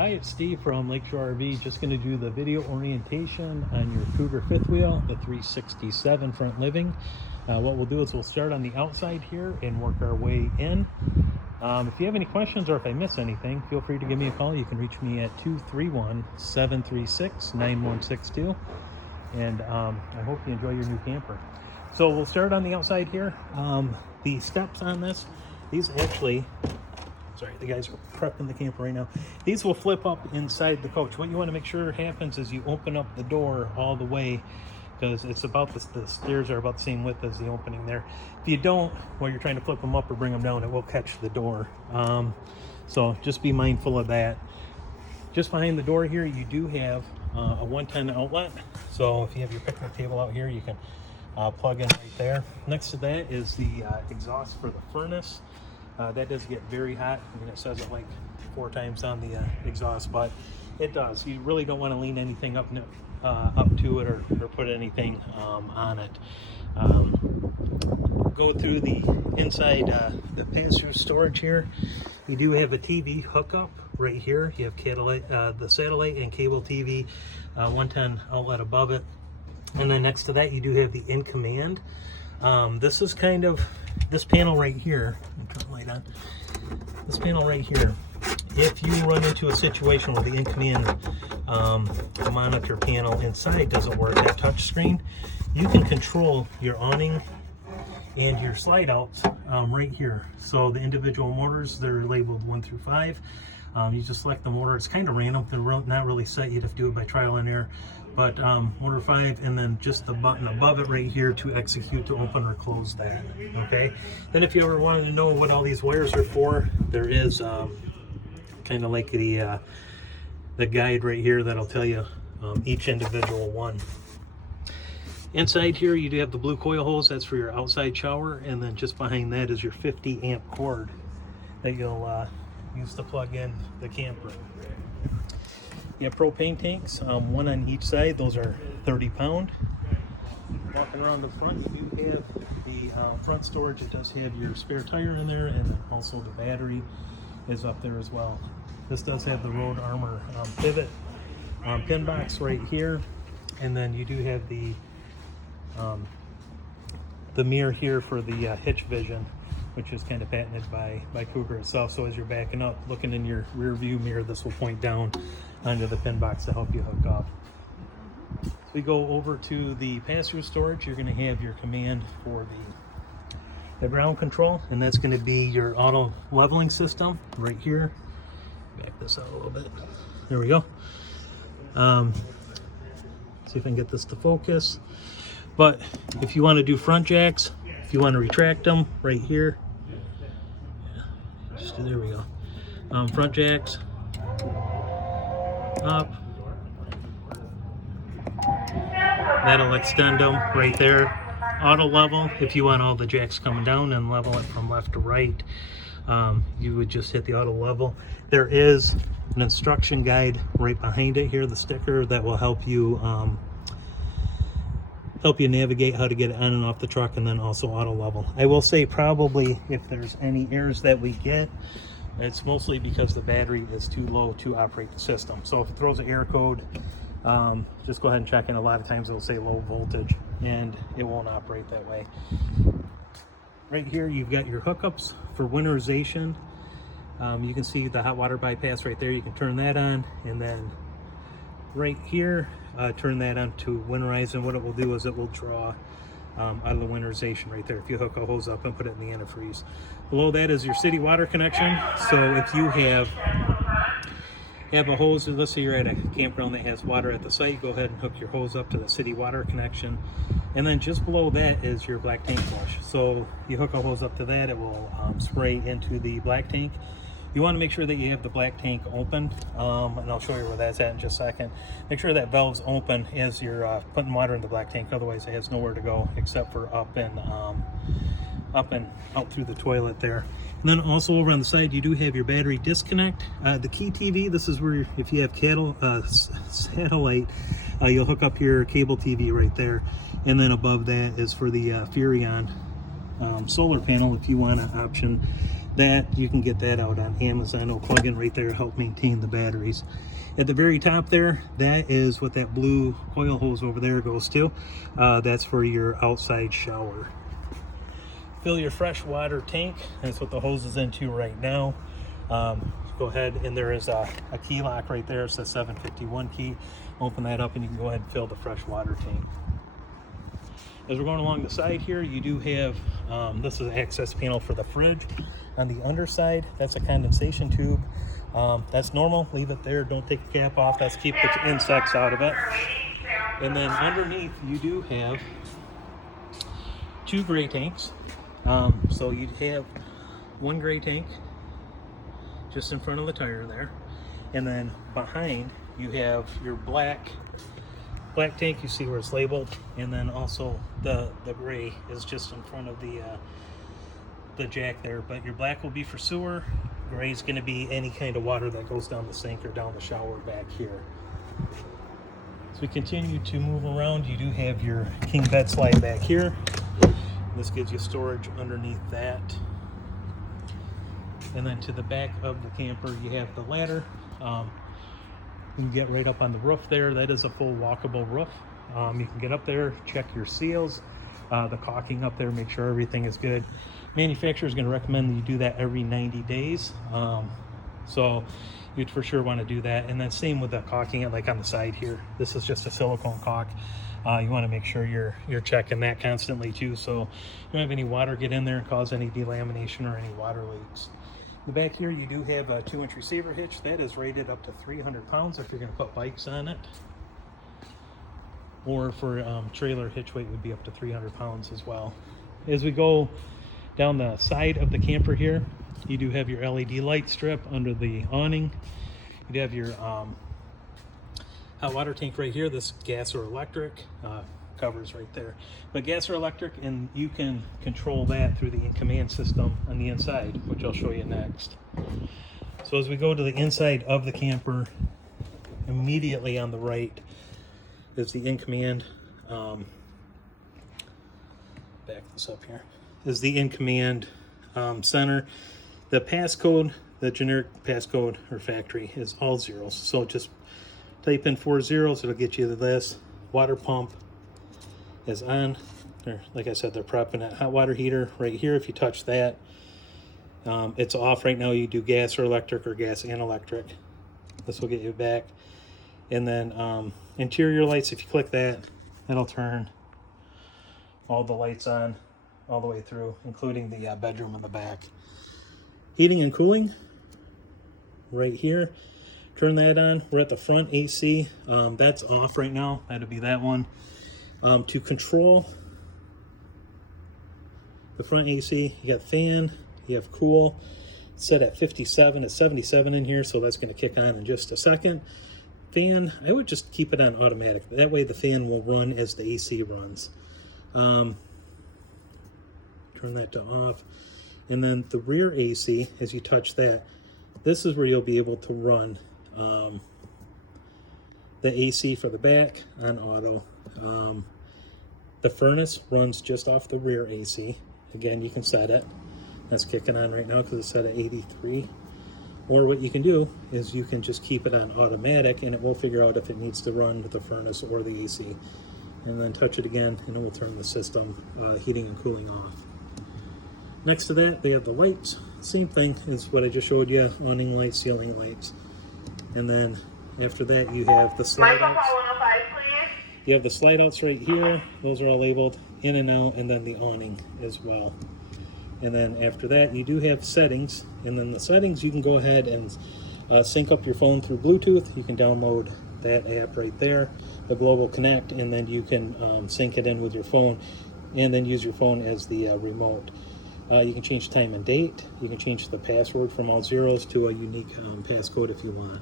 Hi, it's Steve from Lakeshore RV. Just going to do the video orientation on your Cougar fifth wheel, the 367 front living. What we'll do is we'll start on the outside here and work our way in. If you have any questions or if I miss anything, feel free to give me a call. You can reach me at 231-736-9162. And I hope you enjoy your new camper. So we'll start on the outside here. The steps on this, these actually... Sorry, the guys are prepping the camper right now. These will flip up inside the coach. What you want to make sure happens is you open up the door all the way, because it's about the stairs are about the same width as the opening there. If you don't, while you're trying to flip them up or bring them down, it will catch the door. So just be mindful of that. Just behind the door here, you do have a 110 outlet. So if you have your picnic table out here, you can plug in right there. Next to that is the exhaust for the furnace. That does get very hot. I mean, it says it like 4 times on the exhaust, but it does. You really don't want to lean anything up to it or put anything on it. Go through the inside, the pass-through storage here. You do have a TV hookup right here. You have the satellite and cable TV, 110 outlet above it. And then next to that, you do have the in command. This is kind of this panel right here. Turn the light on. This panel right here. If you run into a situation where the in command monitor panel inside doesn't work, that touch screen, you can control your awning and your slide outs right here. So the individual motors, they're labeled 1 through 5. You just select the motor. It's kind of random. They're not really set. You'd have to do it by trial and error. But motor 5, and then just the button above it right here to execute, to open or close that. Okay. Then if you ever wanted to know what all these wires are for, there is kind of like the guide right here that'll tell you each individual one. Inside here, you do have the blue coil hose. That's for your outside shower, and then just behind that is your 50 amp cord that you'll use to plug in the camper. You have propane tanks, one on each side. Those are 30 pound. Walking around the front, you do have the front storage. It does have your spare tire in there, and then also the battery is up there as well. This does have the Road Armor pivot pin box right here, and then you do have the mirror here for the hitch vision, which is kind of patented by Cougar itself. So as you're backing up, looking in your rear view mirror, this will point down onto the pin box to help you hook up. So we go over to the pass-through storage. You're going to have your command for the ground control, and that's going to be your auto leveling system right here. Back this out a little bit. There we go. See if I can get this to focus. But if you want to do front jacks, if you want to retract them, right here. There we go. Front jacks, up. That'll extend them right there. Auto level, if you want all the jacks coming down and level it from left to right, you would just hit the auto level. There is an instruction guide right behind it here, the sticker, that will help you navigate how to get it on and off the truck, and then also auto level. I will say probably if there's any errors that we get, it's mostly because the battery is too low to operate the system. So if it throws an error code, just go ahead and check in. A lot of times it'll say low voltage and it won't operate that way. Right here you've got your hookups for winterization. You can see the hot water bypass right there. You can turn that on, and then right here, turn that on to winterize, and what it will do is it will draw out of the winterization right there if you hook a hose up and put it in the antifreeze. Below that is your city water connection. So if you have a hose, let's say you're at a campground that has water at the site, go ahead and hook your hose up to the city water connection. And then just below that is your black tank flush. So you hook a hose up to that, it will spray into the black tank. You want to make sure that you have the black tank open, and I'll show you where that's at in just a second. Make sure that valve's open as you're putting water in the black tank, otherwise it has nowhere to go except for up and out through the toilet there. And then also over on the side, you do have your battery disconnect. The key TV, this is where if you have satellite, you'll hook up your cable TV right there. And then above that is for the Furrion solar panel if you want to option that you can get that out on Amazon. It'll plug in right there, help maintain the batteries. At the very top there, that is what that blue coil hose over there goes to. That's for your outside shower. Fill your fresh water tank. That's what the hose is into right now. Go ahead, and there is a key lock right there. It's a 751 key. Open that up and you can go ahead and fill the fresh water tank. As we're going along the side here, you do have, this is an access panel for the fridge. On the underside, that's a condensation tube. That's normal, leave it there, don't take the cap off, that's keep the insects out of it. And then underneath, you do have 2 gray tanks. So you'd have 1 gray tank just in front of the tire there. And then behind, you have your black tank, you see where it's labeled, and then also the gray is just in front of the jack there. But your black will be for sewer, gray is going to be any kind of water that goes down the sink or down the shower back here. As we continue to move around, you do have your king bed slide back here. This gives you storage underneath that. And then to the back of the camper, you have the ladder. You can get right up on the roof there. That is a full walkable roof. You can get up there, check your seals, the caulking up there, make sure everything is good. Manufacturer is going to recommend that you do that every 90 days. So you'd for sure want to do that. And then same with the caulking, like on the side here. This is just a silicone caulk. You want to make sure you're checking that constantly too, so you don't have any water get in there and cause any delamination or any water leaks. In the back here, you do have a 2-inch receiver hitch. That is rated up to 300 pounds if you're going to put bikes on it. Or for trailer, hitch weight would be up to 300 pounds as well. As we go down the side of the camper here, you do have your LED light strip under the awning. You do have your hot water tank right here. This gas or electric covers right there. But gas or electric, and you can control that through the in-command system on the inside, which I'll show you next. So as we go to the inside of the camper, immediately on the right is the in-command, back this up here, is the in-command center. The passcode, the generic passcode or factory, is all zeros. So just type in 4 zeros, it'll get you to this. Water pump is on. Like I said, they're prepping it. Hot water heater right here, if you touch that, it's off right now. You do gas or electric, or gas and electric. This will get you back. And then interior lights, if you click that, it'll turn all the lights on all the way through, including the bedroom in the back. Heating and cooling right here. Turn that on. We're at the front AC. That's off right now. That'll be that one. To control the front AC, you got fan, you have cool. It's set at 57. It's 77 in here, so that's going to kick on in just a second. Fan, I would just keep it on automatic. That way the fan will run as the AC runs. Turn that to off. And then the rear AC, as you touch that, this is where you'll be able to run the AC for the back on auto. The furnace runs just off the rear AC. Again, you can set it. That's kicking on right now because it's set at 83. Or what you can do is you can just keep it on automatic, and it will figure out if it needs to run the furnace or the AC. And then touch it again, and it will turn the system heating and cooling off. Next to that, they have the lights. Same thing as what I just showed you, awning lights, ceiling lights. And then after that, you have the slide outs. You have the slide outs right here. Those are all labeled in and out, and then the awning as well. And then after that, you do have settings. And then the settings, you can go ahead and sync up your phone through Bluetooth. You can download that app right there, the Global Connect, and then you can sync it in with your phone and then use your phone as the remote. You can change time and date. You can change the password from all zeros to a unique passcode if you want.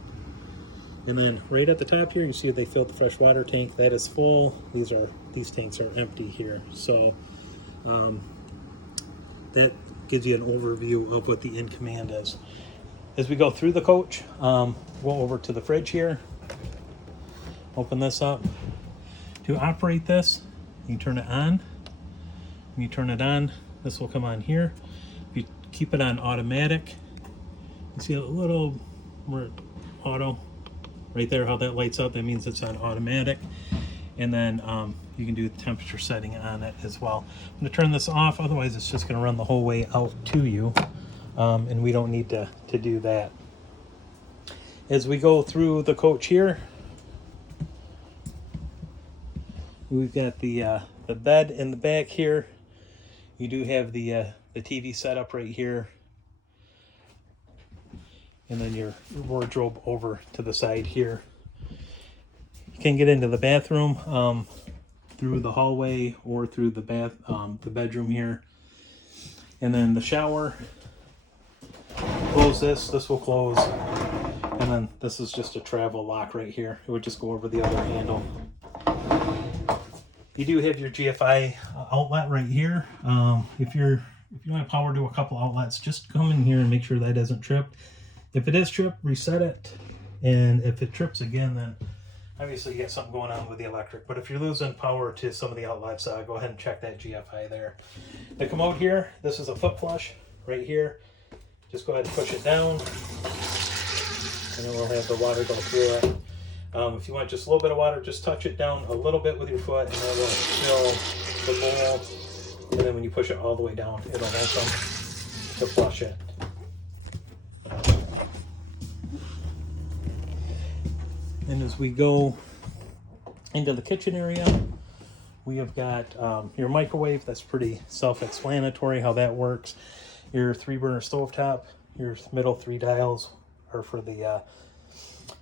And then right at the top here, you see they filled the fresh water tank. That is full. These tanks are empty here. So that gives you an overview of what the in-command is. As we go through the coach, go over to the fridge here. Open this up. To operate this, you turn it on. When you turn it on, this will come on here. If you keep it on automatic. You see a little auto right there, how that lights up, that means it's on automatic. And then you can do the temperature setting on it as well. I'm gonna turn this off, otherwise it's just gonna run the whole way out to you. And we don't need to do that. As we go through the coach here, we've got the bed in the back here. You do have the TV setup right here. And then your wardrobe over to the side here. You can get into the bathroom through the hallway or through the bedroom here. And then the shower, close this will close. And then this is just a travel lock right here. It would just go over the other handle. You do have your GFI outlet right here. If you want to power to a couple outlets, just come in here and make sure that isn't tripped. If it is tripped, reset it. And if it trips again, then obviously you got something going on with the electric. But if you're losing power to some of the outlets, go ahead and check that GFI there. The commode here, this is a foot flush right here. Just go ahead and push it down, and then we'll have the water go through it. If you want just a little bit of water, just touch it down a little bit with your foot, and that will fill the bowl. And then when you push it all the way down, it'll open to flush it. And as we go into the kitchen area, we have got your microwave. That's pretty self-explanatory how that works. Your 3-burner stovetop, your middle 3 dials are for the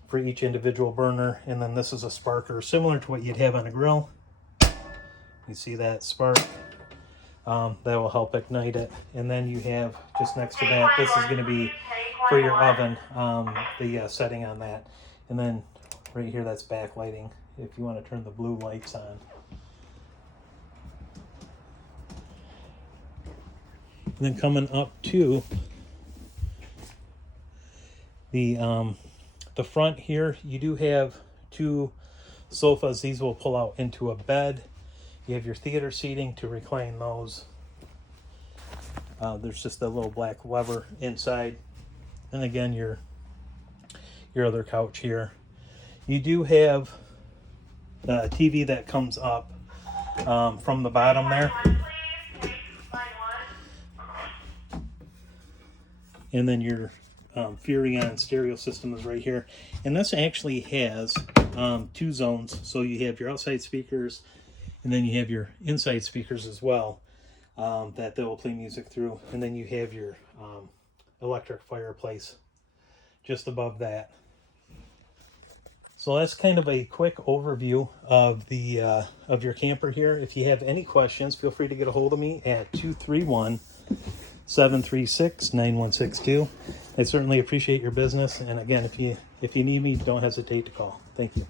for each individual burner, and then this is a sparker similar to what you'd have on a grill. You see that spark? That will help ignite it. And then you have just next to that, this is going to be for your oven, the setting on that. And then right here, that's backlighting if you want to turn the blue lights on. And then coming up to the front here, you do have 2 sofas. These will pull out into a bed. You have your theater seating to recline those. There's just a little black lever inside. And again, your other couch here. You do have a TV that comes up from the bottom there. And then your Furrion stereo system is right here. And this actually has 2 zones. So you have your outside speakers, and then you have your inside speakers as well that they will play music through. And then you have your electric fireplace just above that. So that's kind of a quick overview of the of your camper here. If you have any questions, feel free to get a hold of me at 231-736-9162. I certainly appreciate your business. And again, if you need me, don't hesitate to call. Thank you.